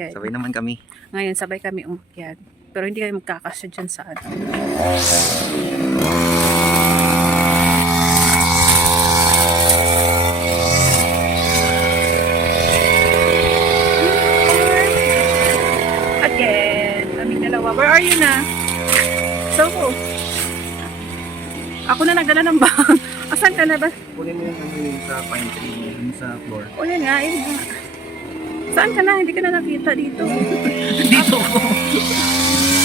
Ayan. Sabay naman kami. Ngayon, sabay kami umakyat. Pero hindi kami magkakasya dyan sa ano. Again, kaming dalawa. Where are you na? So, ako na nagdala ng bag. Asan ka na ba? Kunin mo yung ano yung sa pine tree, yung sa floor. O yan nga, yun nga. Saan ka na? Hindi ka na nakita dito. Dito ko.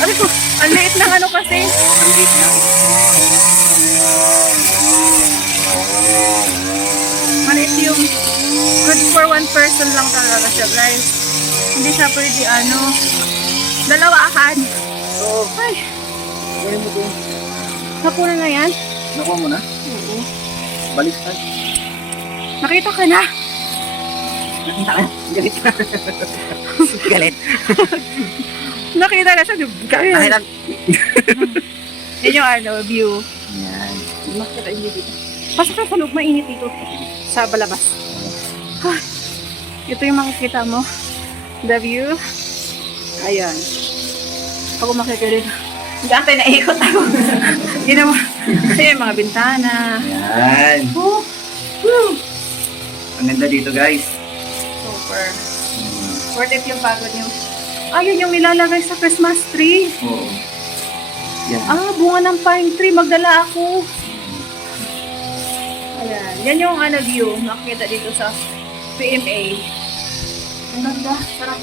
Ano ko? Ang liit ng ano kasi. Ang liit na. Maliit yung good for one person lang talaga siya, guys. Hindi siya pwede ano. Dalawahan. So, Ay, kunin mo ito. napuna na yan? Nakuha mo na? Oo. Baliktad. Nakita ka na. Nakita ka? Galit ka. Galit. Nakita na siya. Kahit ang... Yan yung ano, view. Yan. Makita hindi dito. Pasok ka sa loob, mainit dito. Sa balabas. Ah, ito yung makikita mo. The view. Ayan. Pag umakita dito. Dati naikot ako. Ginawa. Kasi yung mga bintana. Yan. Oh. Woo. Ang ganda dito, guys. Super. Worth it yung pagod niyo. Ayun yung nilalagay sa Christmas tree. Oo. Yan. Bunga ng pine tree. Magdala ako. Ayan. Yan yung ano view. Makikita dito sa PMA. Ang ganda. Sarap.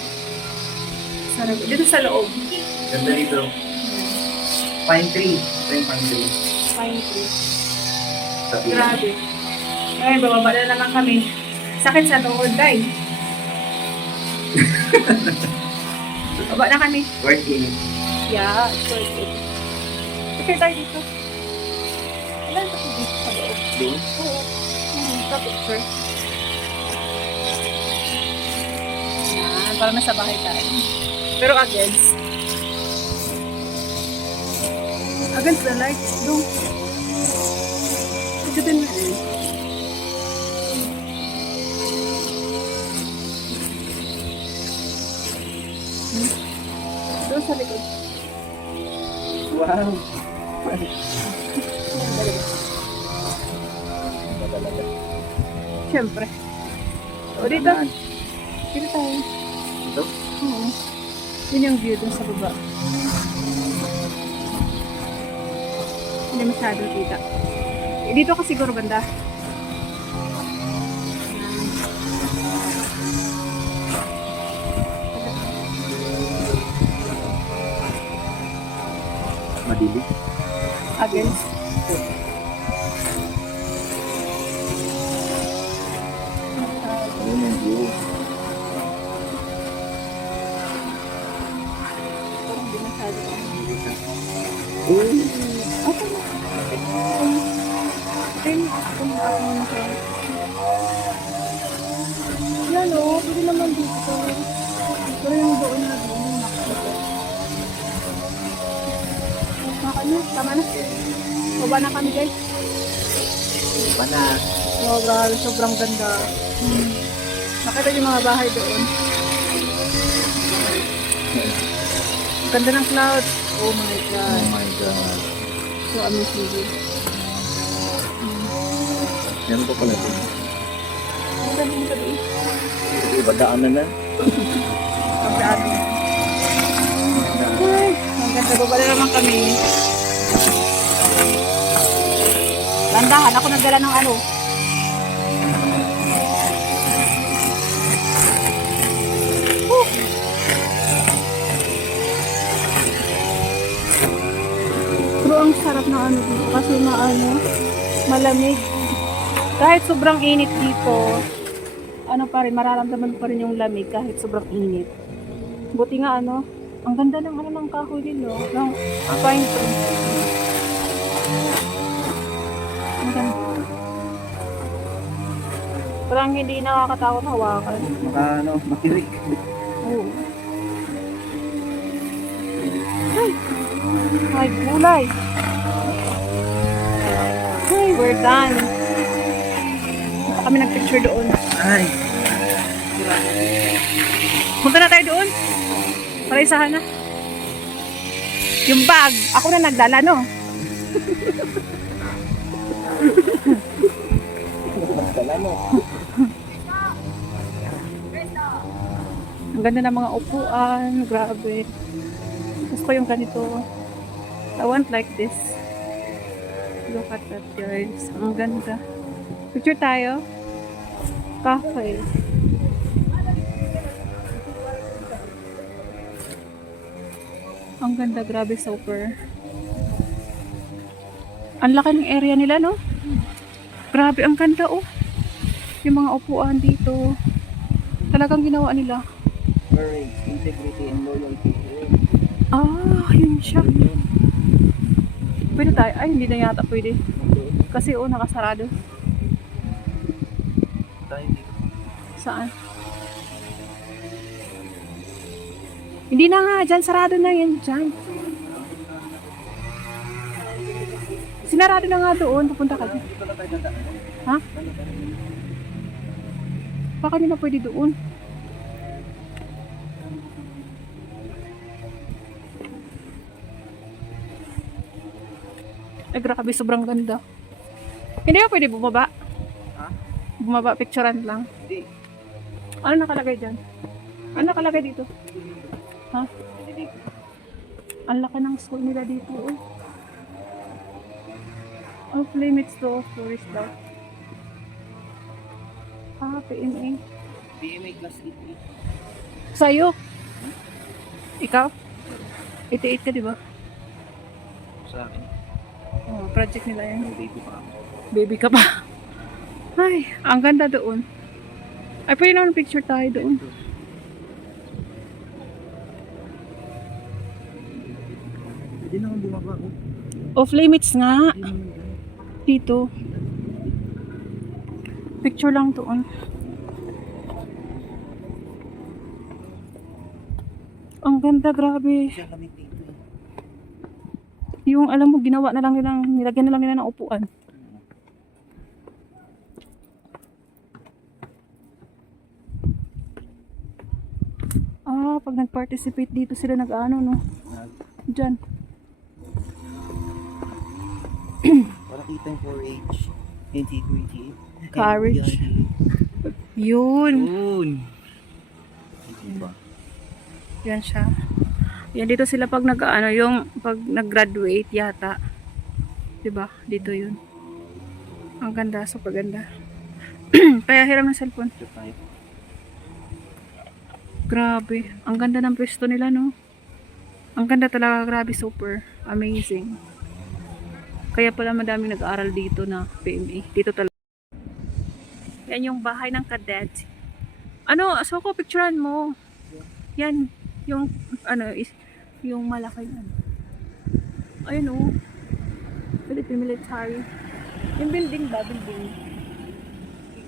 Sarap. Dito sa loob. Ganda dito. Pine tree. Ito yung pine tree. Pine tree. Sabi Grabe. Ngayon, bababa na naman kami. Sakit sa tuhod, day. Baba na kami. Worth it. Yeah, it's worth it. Picture tayo dito. Ilan pa dito sa loob? Doon? Oo. Sa picture. Yan, para nasa bahay tayo. Pero against the lights, doon. Ito din na eh. Doon sa likod. Wow. Siyempre. O dito. Dito tayo. Ito? Oo. Yun yung view dun sa baba. Hindi masyado kita. Dito ka siguro banda. Madili. Against. Ayun yung view. Parang hindi masyado. Okay. Yan o, pwede naman dito. Pero yung doon na doon, makakano, tama na. Baba na kami guys. Iba na. Oh, grabe, sobrang ganda. Nakita yung mga bahay doon. Ganda ng clouds. Oh my Oh God. my God. So amazing. Meron pa pala doon. Ang ganda nito doon. Iba daanan na. Ang daan. Ay, ang ganda. Baba na naman kami. Landahan, ako nagdala ng ano. Woo! Pero ang sarap na ano dito kasi malamig. Kahit sobrang init dito, ano pa rin, mararamdaman pa rin yung lamig kahit sobrang init. Buti nga ang ganda ng ng kahoy din, no? Ng pine tree. Ang ganda. Parang hindi nakakatakot hawakan. Matirik. Oo. Ay, gulay. Ay, we're done. Kami nagpicture doon. Ay. Punta na tayo doon. Para isahan na. Yung bag, ako na nagdala, no? Dala mo. Ang ganda ng mga upuan. Grabe. Gusto ko yung ganito. I want like this. Look at that, guys. Ang ganda. Picture tayo. Cafe. Ang ganda, grabe, super. Ang laki ng area nila, no? Grabe, ang ganda, oh. Yung mga upuan dito. Talagang ginawa nila. Courage, integrity, and loyalty. Ah, yun siya. Pwede tayo. Ay, hindi na yata pwede. Kasi, oh, nakasarado. Tayo dito. Saan? Hindi na nga, dyan. Sarado na yan, dyan. Sinarado na nga doon. Pupunta ka dyan. Dito na tayo dadaan. Ha? Baka hindi na pwede doon. Ay, grabe. Sobrang ganda. Hindi ba pwede bumaba? Ha? Bumaba, picturean lang. Hindi. Ano nakalagay dyan? Ano nakalagay dito? Ha? Hindi dito. Ang laki ng school nila dito. Oh. Off limits to tourist daw. Ah, PMA. PMA class 88. Sa'yo? Ikaw? 88 ka, di ba? Sa akin. Oh, project nila yan. May baby pa ako. Baby ka pa. Ay, ang ganda doon. Ay, pwede naman picture tayo doon. Hindi naman bumaba ko. Off limits nga. Hindi naman ganun. Dito. Picture lang doon. Ang ganda, grabe. Siya kami dito. Yung alam mo, ginawa na lang nila, nilagyan na lang nila ng upuan. Ah, pag nag-participate dito sila nag-ano, no? Diyan. Para kita yung 4H. Integrity. Courage. Yun. Yun. Diba? Yan siya. Yan dito sila pag nag-ano, yung pag nag-graduate yata. 'Di ba? Dito 'yun. Ang ganda, super ganda. Kaya hiram ng cellphone. Ito tayo. Grabe. Ang ganda ng pwesto nila, no? Ang ganda talaga, grabe, super. Amazing. Kaya pala madaming nag-aaral dito na PMA. Dito talaga. Yan yung bahay ng cadet. Ano, so ko picturean mo. Yan, yung ano, yung malaking ano. Ayun, oh. Philippine Military. Yung building ba? Building.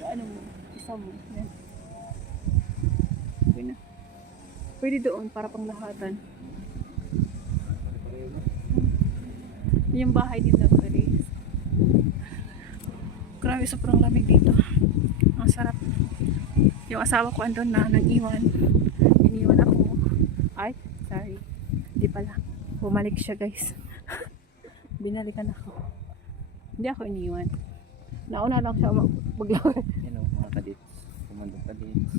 Ano mo? Isa mo. Yan. Okay na. Pwede doon para panglahatan. Yung bahay nila, Paris. Grabe, sobrang lamig dito. Ang sarap. Yung asawa ko andun na, nang iwan. Iniwan ako. Ay, sorry. Hindi pala. Bumalik siya, guys. Binalikan ako. Hindi ako iniwan. Nauna lang siya maglawin. Yan o, mga kadits. Kumandong kadits.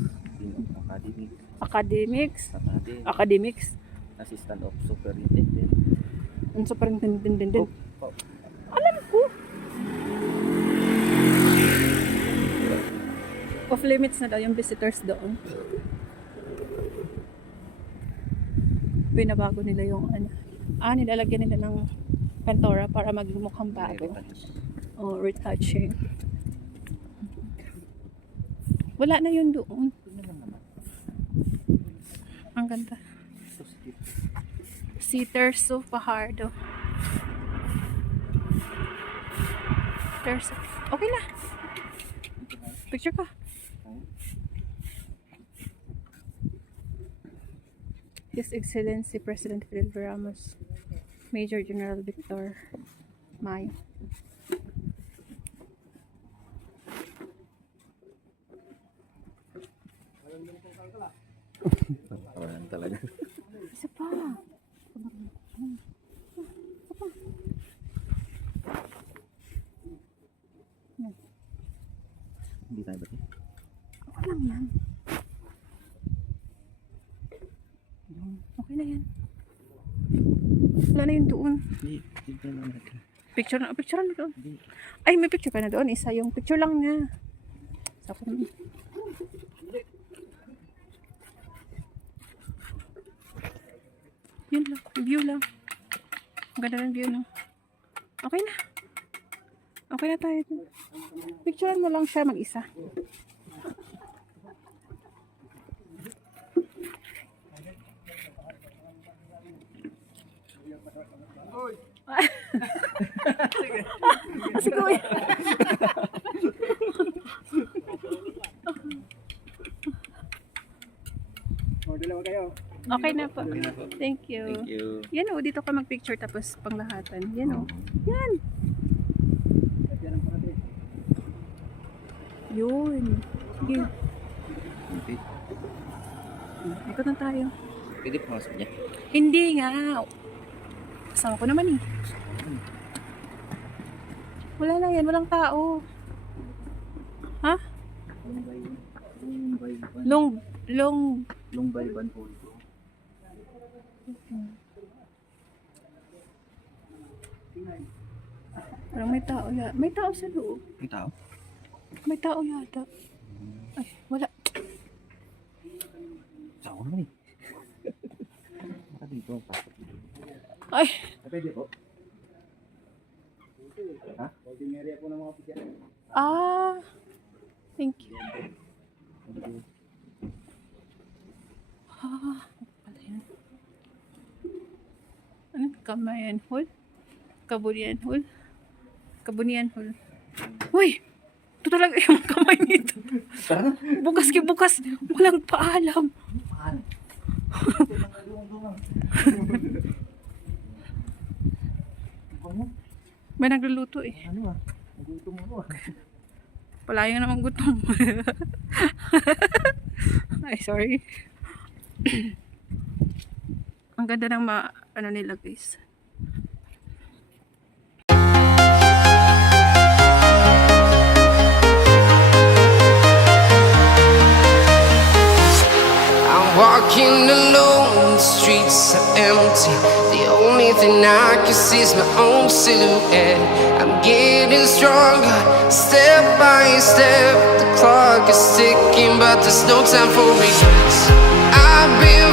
Academic. Academics. Satade. Academics. Assistant of Superintendent. Ang superintendent din. Oh. Alam ko. Off limits na daw yung visitors doon. Binabago nila yung ano. Nilalagyan nila ng Pentora para maging mukhang bago. Oh, retouching. Wala na yun doon. Ang ganda. Terso Fajardo. Terso. Okay na. Picture ka. His Excellency President Fidel Ramos, Major General Victor Mayo. Parang talaga. Isa pa. Hindi tayo ba? Okay lang yan. Okay na yan. Wala na yun doon. Hindi. Hindi tayo lang natin. Picture na doon. Ay, may picture pa na doon. Isa yung picture lang niya. Sa akin. Yun lang. View lang. Ang ganda ng view, no? Okay na. Okay na tayo dun. Picturean mo lang siya mag-isa. Sige, uy. Okay na po. Thank you. Thank you. Yan o, dito ka mag-picture tapos panglahatan. Yan o. Yan. Yun. Sige. Hindi. Ikot na tayo. Pwede pumasok niya. Hindi nga. Kasama ko naman eh. Wala na yan. Walang tao. Ha? Long by van po ito. Parang may tao yata. May tao sa loob. May tao? May tao yata. Ay, wala. Tao naman eh. Baka dito ang pasok dito. Ay, Pwede po? Ha? Holding area po ng mga pigyan. thank you. Pala yun. Ano? Kamayan Hall? Kabunian Hall? Kabunian Hall. Uy! Ito talaga yung kamay nito. Bukas ki bukas. Walang paalam. May nagluluto eh. Ano ah? Nagutom ako ah. Palayo naman gutom. Ay, sorry. Ang ganda ng ano nila guys. I'm walking alone, the streets are empty. The only thing I can see is my own silhouette. I'm getting stronger, step by step. The clock is ticking, but there's no time for regrets. I've been